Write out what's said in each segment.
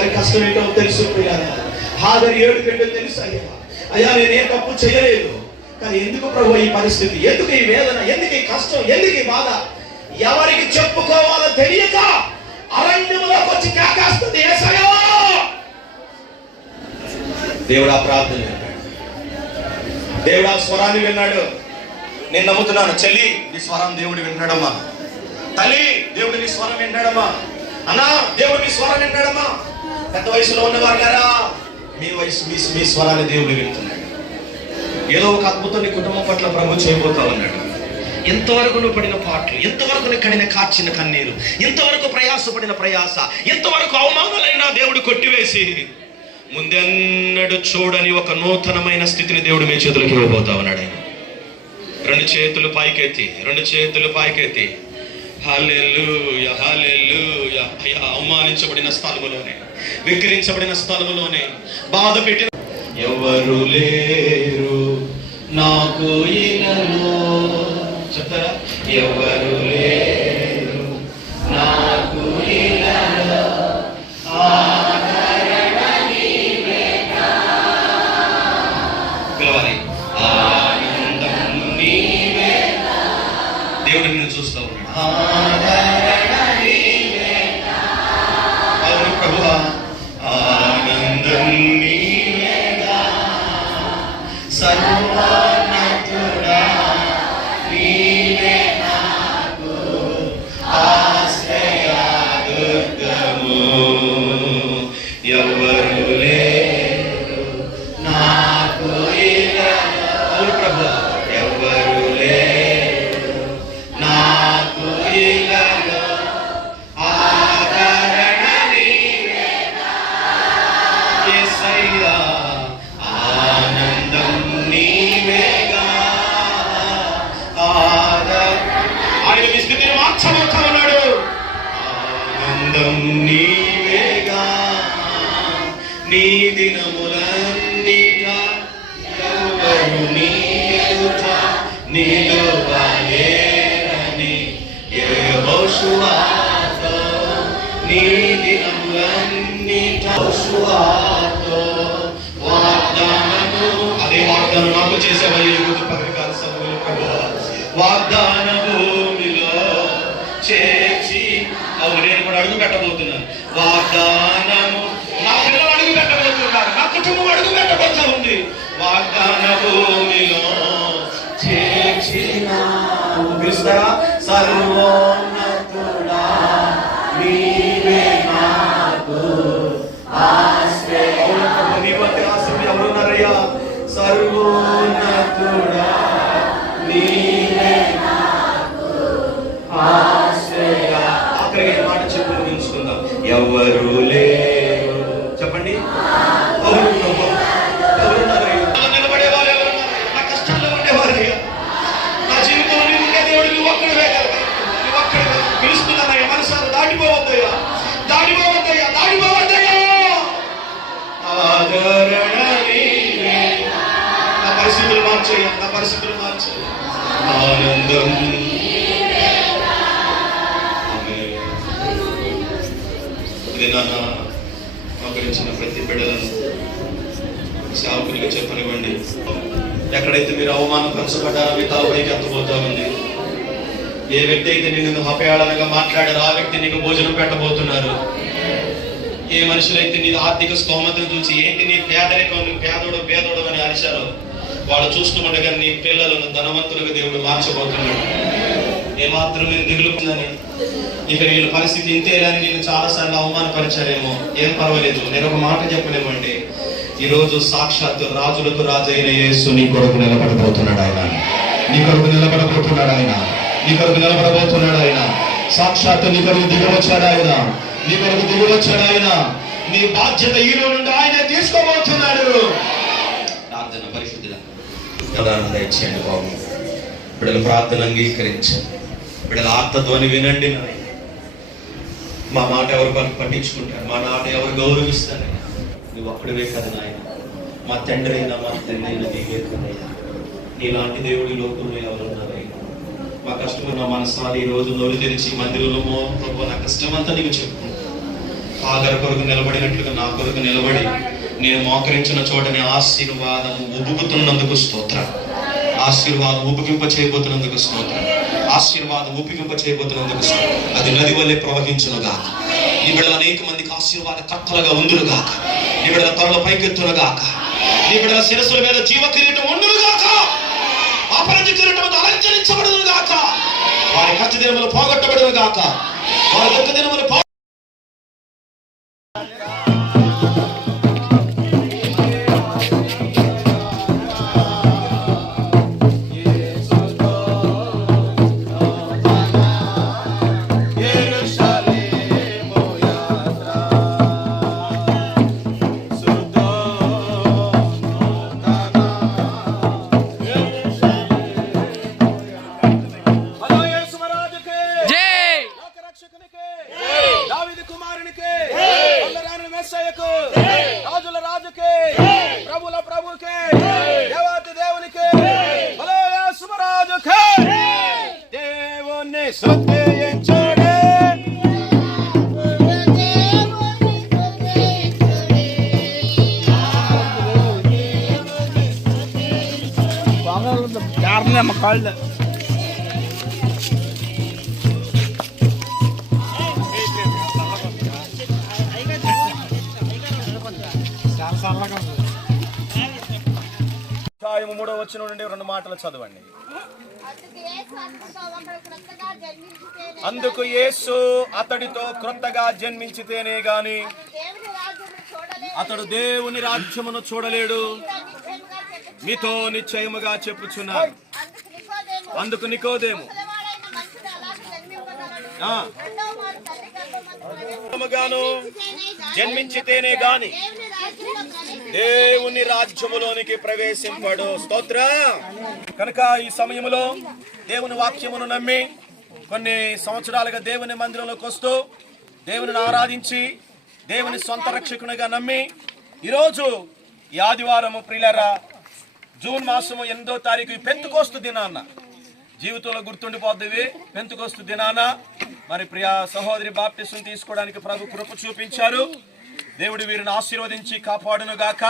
గారి కష్టం ఏంటో తెలుసు ప్రియారా, హాగరి ఏడుకంటే తెలుసు అయ్యా. అయ్యా నేనే తప్పు చేయలేదు, కానీ ఎందుకు ప్రభు ఈ పరిస్థితి, ఎందుకు ఈ వేదన, ఎందుకు ఈ కష్టం, ఎందుకు ఈ బాధ, ఎవరికి చెప్పుకోవాలో తెలియక అరణ్యంలోకి వచ్చి కేకేస్తుంది యేసయ్యా. దేవుడు ఆ ప్రార్థన విన్నాడు, దేవుడు ఆ స్వరాన్ని విన్నాడు. నేను నమ్ముతున్నాను చెల్లి, నీ స్వరం దేవుడు విన్నాడమ్మా. తల్లి, దేవుడు నీ స్వరం విన్నాడమ్మా. అన్నా, దేవుడు నీ స్వరం విన్నాడమ్మా. పెద్ద వయసులో ఉన్నవారు గారా, మీ స్వరాన్ని దేవుడు వింటున్నాడు. ఏదో ఒక అద్భుతం నీ కుటుంబం పట్ల ప్రభు చేయబోతా ఉన్నాడు. ఎంతవరకు నువ్వు పడిన పాటలు, ఎంతవరకు నువ్వు కడిన కార్చిన కన్నీరు, ఎంతవరకు ప్రయాసపడిన ప్రయాస, ఎంతవరకు అవమానాలైనా దేవుడు కొట్టివేసి ముందెన్నడు చూడని ఒక నూతనమైన స్థితిని దేవుడు మీ చేతులకు ఇవ్వబోతా ఉన్నాడు. ఆయన రెండు చేతులు పైకెత్తి హల్లెలూయా హల్లెలూయా. అయ్యా, అవమానించబడిన స్థలములోనే, విక్రించబడిన స్థలములోనే, బాధ పెట్టిన ఎవరు లేరు నాకు ఇలలో, చెప్తారా? ఎవరు లేరు నాకు ఇలలో, పిలవాలి. ఆనందం నీవే, దేవుడు నిన్ను చూస్తా ఉన్నాడు. అవును ప్రభువా, ఆనందం నీవేగా, సర్వోన్నతుడా నీవే నాకు ఆశ్రయ దుర్గము. ఎవరు లేరు నాకు ఇలలో, అవును ప్రభువా, ఎవరు లేరు నాకు ఇలలో, ఆదరణ నీవేగా యేసయ్యా, ఆనందం నీవేగా, ఆయన మీ స్థితిని మార్చబోతా ఉన్నాడు. ఆనందం నీవేగా, నీ దినములన్నిట ఎవరు నీ ఎదుట నిలువలేరని యెహోషువతో, నీ దినములన్నిట యెహోషువతో వాగ్దానము, అదే వాగ్దానం నాకు చేసేవయ్యే పథకాల సభలు ప్రభువా, వాగ్దాన భూమిలో చేర్చి. అవును, నేను కూడా అడుగు పెట్టబోతున్నాను. వాగ్దానము, నా పిల్లలు అడుగు పెట్టబోతున్నారు, నా కుటుంబం అడుగు పెట్టబోతా ఉంది. వాగ్దాన భూమిలో చేర్చిన సర్వోన్నతుడా నీవే నాకు ఆశ్రయ. నీ వంటి ఆశ్రయం ఎవరున్నారయ్యా? సర్వోన్నతుడా నీవే నాకు ఆశ్రయ. ఆఖరికి మాట చెప్పు ముగించుకుందాం. ఎవరు లేరు, చెప్పండి. నిలబడేవారు ఎవరున్నారు? నా కష్టాల్లో ఉండేవారయ్యా, నా జీవితంలో నీ ఉండే దేవుడు నువ్వు ఒక్కడివే కదా, నువ్వు ఒక్కడివే. పిలుస్తున్నానయ్యా, మనసారా దాటిపోవద్దయ్యా, దాటిపోవద్దయ్యా, దాటిపోవద్దయ్యా. ఆదరణ నీవే, నా పరిస్థితులు మార్చయ్యా, నా పరిస్థితులు మార్చయ్యా. ఆనందం నాన్న మోకరించిన ప్రతి బిడ్డలను సేవకునిగా చెప్పనివ్వండి. ఎక్కడైతే మీరు అవమానపరచబడ్డారో మీ తావు పైకి ఎత్తబోతా ఉంది. ఏ వ్యక్తి అయితే నిన్ను అపయాళనగా మాట్లాడారో ఆ వ్యక్తి నీకు భోజనం పెట్టబోతున్నారు. ఏ మనుషులైతే నీ ఆర్థిక స్తోమతను చూసి ఏంటి నీ పేదరికం, నీ పేదోడు అని అరిశారో వాళ్ళు చూస్తూ ఉండగా నీ పిల్లలను ధనవంతులుగా దేవుడు మార్చబోతున్నాడు. ఏమాత్రం నేను దిగులుకుందని, ఇక వీళ్ళ పరిస్థితి ఇంతేలని నేను చాలాసార్లు అవమానపరిచారేమో, ఏం పర్వాలేదు. నేను ఒక మాట చెప్పలేమండి, ఈరోజు సాక్షాత్తు రాజులకు రాజైన యేసు నీ కొరకు నిలబడబోతున్నాడు. ఆయన నీ కొరకు నిలబడబోతున్నాడు. ఆయన నీ కొరకు నిలబడబోతున్నాడు. ఆయన సాక్షాత్తు నీ కొరకు దిగవచ్చాడు. ఆయన నీ కొరకు దిగవచ్చాడు. ఆయన నీ బాధ్యత ఈ రోజు నుండి ఆయన తీసుకోబోతున్నాడు. ప్రార్థన పరిశుద్ధిగా దయచేయండి బాబు. బిడ్డల ప్రార్థన అంగీకరించండి. బిడ్డల ఆర్తధ్వని వినండి. మా మాట ఎవరు పట్టించుకుంటారు, మా మాట ఎవరు గౌరవిస్తారు? నువ్వు ఒక్కడివే కదా నాయన, మా తండ్రి అయినా మా తండ్రి అయినా నీవే కదయ్యా. నీలాంటి దేవుడి లోకంలో ఎవరున్నారైనా? మా కష్టమైన మనసాలు ఈ రోజు నోరు తెరిచి మందిరంలో ప్రభు నా కష్టం అంతా నీకు చెప్పుకుంటా. హాగరు కొరకు నిలబడినట్లుగా నా కొరకు నిలబడి నేను మోకరించిన చోటని ఆశీర్వాదము ఉబుకుతున్నందుకు స్తోత్రం. ఆశీర్వాదం ఉబుకింప చేయబోతున్నందుకు స్తోత్రం. ఆశీర్వాదం ఉబుకింప చేయబోతున్నందుకు స్తోత్రం. అది నది వల్లే ప్రవహించునుగాక. నీ బిడ్డలు అనేక మందికి ఆశీర్వాద కట్టలుగా ఉండునుగాక. నీ బిడ్డల త్వరలో పైకెత్తునుగాక. నీ బిడ్డల శిరస్సుల మీద జీవ కిరీటం ఉండునుగాక. అపరంజ కిరీటంతో అలంకరించబడునుగాక. వారి కష్ట దినములు పోగొట్టబడునుగాక. వారి దుఃఖ దినములు రాజుల రాజుకే ప్రభుల ప్రభుకే దేవాతి దేవునికే హలో యేసురాజుకే దేవుని స్తుతించుడే యార్నమ్మ కాళ్ళ అధ్యాయము 3వ వచనం నుండి 2 మాటలు చదవండి. అందుకు యేసు అతడితో క్రొత్తగా జన్మించితేనే గాని అతడు దేవుని రాజ్యమును చూడలేడు. మీతో నిశ్చయముగా చెప్పుచున్నాను. అందుకు నికోదేము జన్మించితేనే గాని దేవుని రాజ్యములోనికి ప్రవేశింపడు. స్తోత్ర. కనుక ఈ సమయంలో దేవుని వాక్యమును నమ్మి కొన్ని సంవత్సరాలుగా దేవుని మందిరంలోకి వస్తూ దేవుని ఆరాధించి దేవుని సొంత రక్షకునిగా నమ్మి ఈరోజు ఈ ఆదివారము ప్రియులారా జూన్ మాసము 8వ తారీఖు పెంతుకోస్తు దినాన్న జీవితంలో గుర్తుండిపోద్ది. పెంతుకోస్తు దినాన మరి ప్రియా సహోదరి బాప్టిజం తీసుకోవడానికి ప్రభు కృప చూపించారు. దేవుడు వీరిని ఆశీర్వదించి కాపాడును గాక.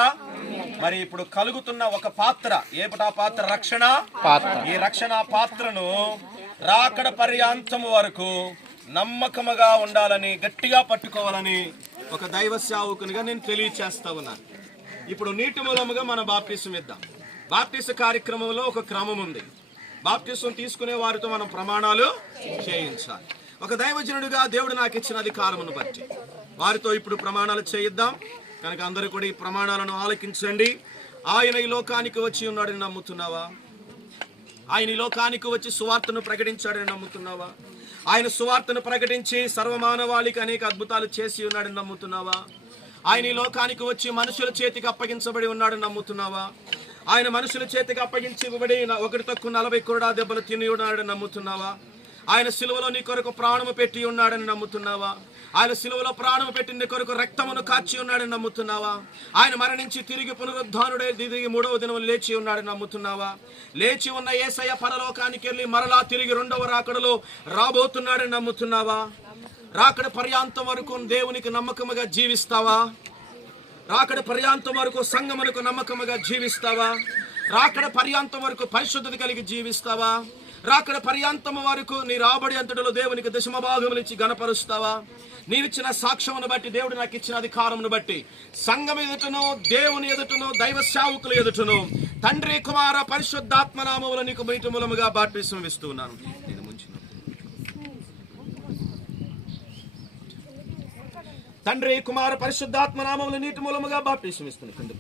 మరి ఇప్పుడు కలుగుతున్న ఒక పాత్ర, ఏపటా పాత్ర రక్షణ పాత్ర. ఈ రక్షణ పాత్రను రాకడ పర్యాంతము వరకు నమ్మకముగా ఉండాలని, గట్టిగా పట్టుకోవాలని ఒక దైవ సేవకునిగా నేను తెలియచేస్తా ఉన్నాను. ఇప్పుడు నీటి మూలముగా మన బాప్టిజం ఇద్దాం. బాప్టిజం కార్యక్రమంలో ఒక క్రమం ఉంది. బాప్టిజం తీసుకునే వారితో మనం ప్రమాణాలు చేయించాలి. ఒక దైవజనుడిగా దేవుడు నాకు ఇచ్చిన అధికారమును బట్టి వారితో ఇప్పుడు ప్రమాణాలు చేయిద్దాం. కనుక అందరూ కూడా ఈ ప్రమాణాలను ఆలకించండి. ఆయన ఈ లోకానికి వచ్చి ఉన్నాడని నమ్ముతున్నావా? ఆయన ఈ లోకానికి వచ్చి సువార్తను ప్రకటించాడని నమ్ముతున్నావా? ఆయన సువార్తను ప్రకటించి సర్వమానవాళికి అనేక అద్భుతాలు చేసి ఉన్నాడని నమ్ముతున్నావా? ఆయన ఈ లోకానికి వచ్చి మనుషుల చేతికి అప్పగించబడి ఉన్నాడని నమ్ముతున్నావా? ఆయన మనుషుల చేతికి అప్పగించబడి 1 తక్కువ 40 కొరడా దెబ్బలు తిని ఉన్నాడని నమ్ముతున్నావా? ఆయన సిలువలో నీ కొరకు ప్రాణము పెట్టి ఉన్నాడని నమ్ముతున్నావా? ఆయన సిలువలో ప్రాణము పెట్టి నీ కొరకు రక్తమును కాచి ఉన్నాడని నమ్ముతున్నావా? ఆయన మరణించి తిరిగి పునరుద్ధానుడై తిరిగి 3వ దినం లేచి ఉన్నాడని నమ్ముతున్నావా? లేచి ఉన్న యేసయ్య పరలోకానికి వెళ్ళి మరలా తిరిగి 2వ రాకడలో రాబోతున్నాడని నమ్ముతున్నావా? రాకడ పర్యాంతం వరకు దేవునికి నమ్మకముగా జీవిస్తావా? రాకడ పర్యాంతం వరకు సంఘమునకు నమ్మకముగా జీవిస్తావా? రాకడ పర్యాంతం వరకు పరిశుద్ధత కలిగి జీవిస్తావా? రాకడ పర్యాంతం వరకు నీ రాబడి అంతటిలో దేవునికి దశమ భాగములు ఇచ్చి గణపరుస్తావా? నీవిచ్చిన సాక్ష్యమును బట్టి, దేవుడు నాకు ఇచ్చిన అధికారమును బట్టి సంఘం ఎదుటను, దేవుని ఎదుటను, దైవ సేవకుల ఎదుటను తండ్రి కుమార పరిశుద్ధాత్మ నామములో నీకు బయట మూలముగా బాప్టిజం ఇస్తున్నాను. తండ్రి కుమార పరిశుద్ధాత్మ నామములో నీటి మూలముగా బాప్టిజం ఇస్తున్నాను.